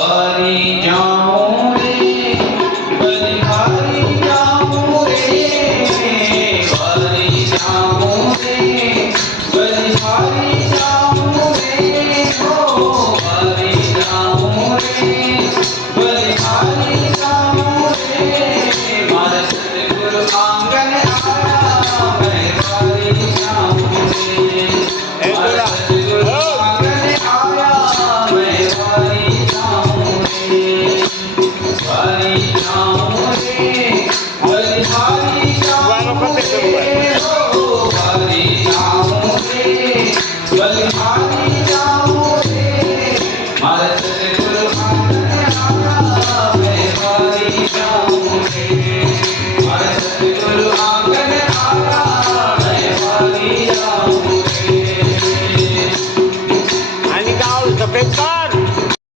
વારી જાઉં રે બલિહારી જાઉં રે વારી જાઉં રે બલિહારી જાઉં રે ઓ વારી જાઉં રે બલિહારી જાઉં રે મારા સદગુરુ આંગણ આયા મેં વારી જાઉં રે મારા સદગુરુ આંગણ આયા મેં વારી જાઉં રે વારી જાઉં રે બલિહારી જાઉં રે ઓ વારી જાઉં રે બલિહારી જાઉં રે મારા